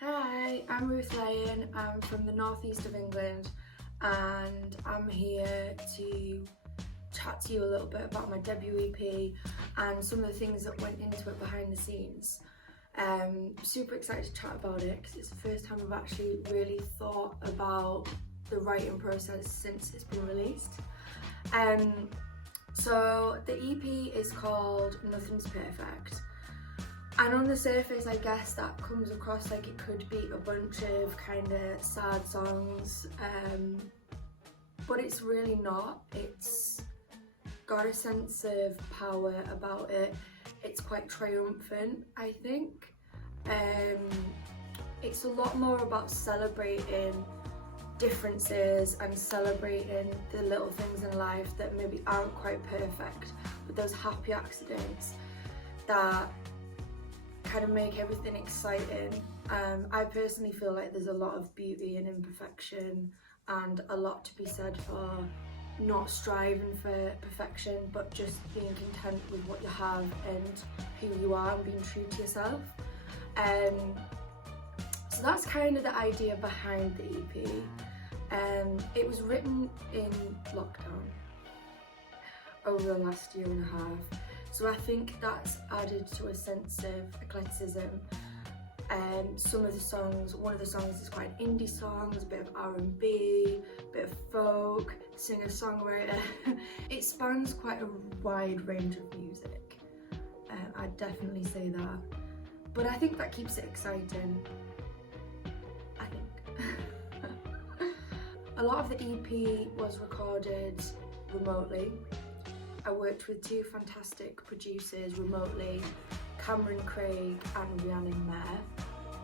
Hi, I'm Ruth Lyon. I'm from the northeast of England and I'm here to chat to you a little bit about my debut EP and some of the things that went into it behind the scenes. Super excited to chat about it because it's the first time I've actually really thought about the writing process since it's been released. So the EP is called Nothing's Perfect. And on the surface, I guess that comes across like it could be a bunch of kind of sad songs, but it's really not. It's got a sense of power about it. It's quite triumphant, I think. It's a lot more about celebrating differences and celebrating the little things in life that maybe aren't quite perfect, but those happy accidents that kind of make everything exciting. I personally feel like there's a lot of beauty in imperfection and a lot to be said for not striving for perfection but just being content with what you have and who you are and being true to yourself. So that's kind of the idea behind the EP. It was written in lockdown over the last year and a half. So I think that's added to a sense of eclecticism. Some of the songs, one of the songs is quite an indie song, there's a bit of R&B, a bit of folk, singer-songwriter. It spans quite a wide range of music. I'd definitely say that. But I think that keeps it exciting. I think. A lot of the EP was recorded remotely. I worked with two fantastic producers remotely, Cameron Craig and Rhiannon Mayer.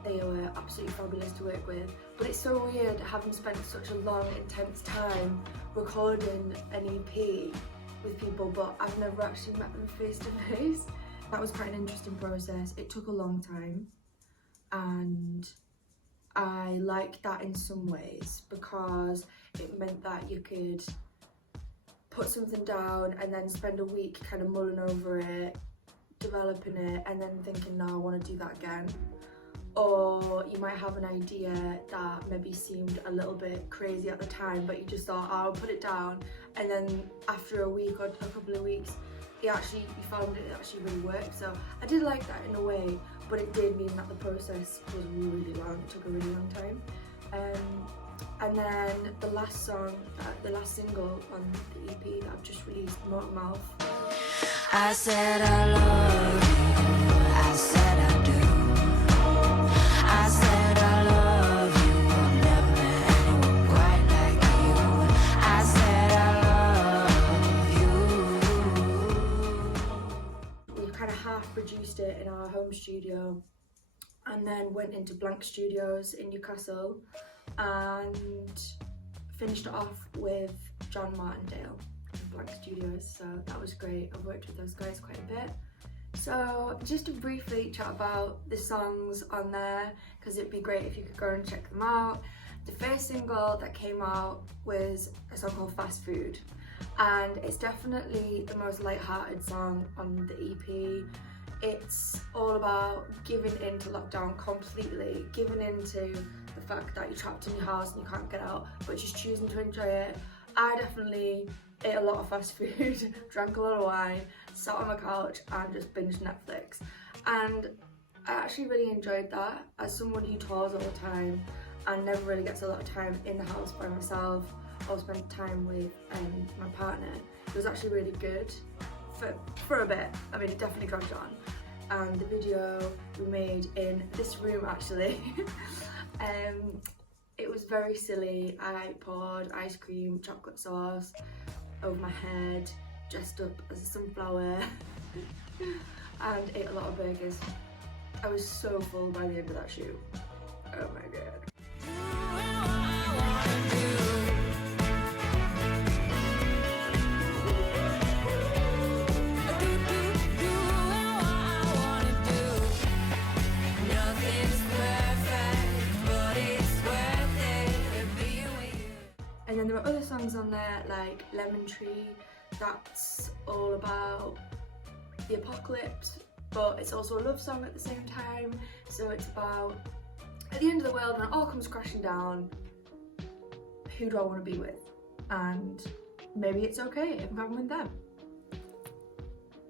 They were absolutely fabulous to work with. But it's so weird having spent such a long, intense time recording an EP with people, but I've never actually met them face to face. That was quite an interesting process. It took a long time, and I liked that in some ways because it meant that you could put something down and then spend a week kind of mulling over it, developing it, and then thinking, no, I want to do that again. Or you might have an idea that maybe seemed a little bit crazy at the time, but you just thought, oh, I'll put it down, and then after a week or a couple of weeks, you found it actually really worked. So I did like that in a way, but it did mean that the process was really long. It took a really long time. And then the last song, the last single on the EP that I've just released, Motor Mouth. I said I love you, I said I do. I said I love you, I've never met anyone quite like you. I said I love you. We kind of half produced it in our home studio and then went into Blank Studios in Newcastle and finished it off with John Martindale in Blank Studios, so that was great. I've worked with those guys quite a bit. So just to briefly chat about the songs on there, because it'd be great if you could go and check them out. The first single that came out was a song called Fast Food, and it's definitely the most light-hearted song on the EP. It's all about giving in to lockdown completely, giving into the fact that you're trapped in your house and you can't get out, but just choosing to enjoy it. I definitely ate a lot of fast food, drank a lot of wine, sat on my couch and just binged Netflix. And I actually really enjoyed that. As someone who tours all the time and never really gets a lot of time in the house by myself or spend time with my partner, it was actually really good for a bit. I mean, it definitely dragged on. And the video we made in this room actually. It was very silly. I poured ice cream, chocolate sauce over my head, dressed up as a sunflower and ate a lot of burgers. I was so full by the end of that shoot. Oh my god. And then there were other songs on there like Lemon Tree, that's all about the apocalypse, but it's also a love song at the same time. So it's about at the end of the world, when it all comes crashing down, who do I want to be with? And maybe it's okay if I'm with them.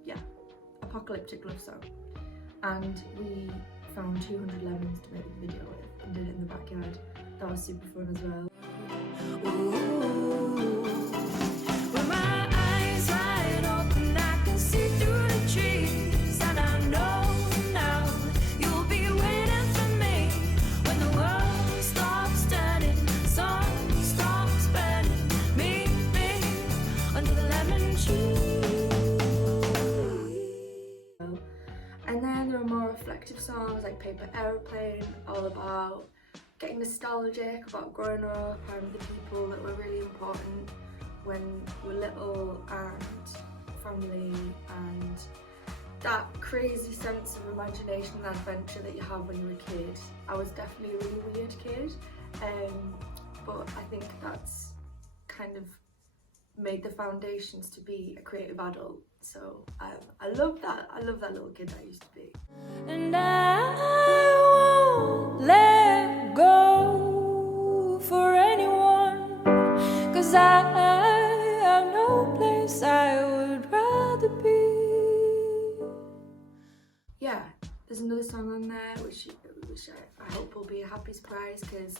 Yeah, apocalyptic love song. And we found 200 lemons to make the video with and did it in the backyard. That was super fun as well. With my eyes wide open, I can see through the trees, and I know now you'll be waiting for me when the world stops turning, sun stops burning. Meet me under the lemon tree. And then there are more reflective songs like Paper Aeroplane, all about getting nostalgic about growing up and the people that were really important when we were little, and family, and that crazy sense of imagination and adventure that you have when you're a kid. I was definitely a really weird kid, but I think that's kind of made the foundations to be a creative adult. So I love that. I love that little kid that I used to be. And I won't let go for anyone, 'cause I have no place I would rather be. Yeah, there's another song on there which I hope will be a happy surprise, because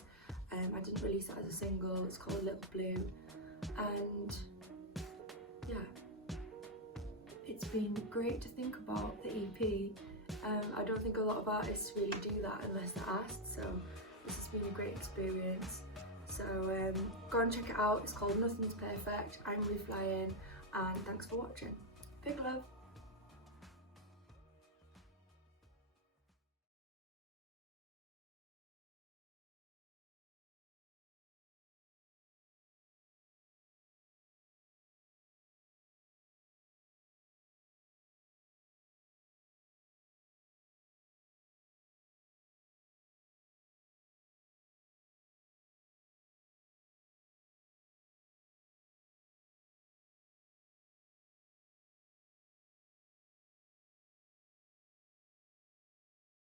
I didn't release it as a single. It's called Little Blue, and yeah, it's been great to think about the EP. I don't think a lot of artists really do that unless they're asked, so this has been a great experience. So go and check it out. It's called Nothing's Perfect. I'm Ruth Lyon, and thanks for watching. Big love.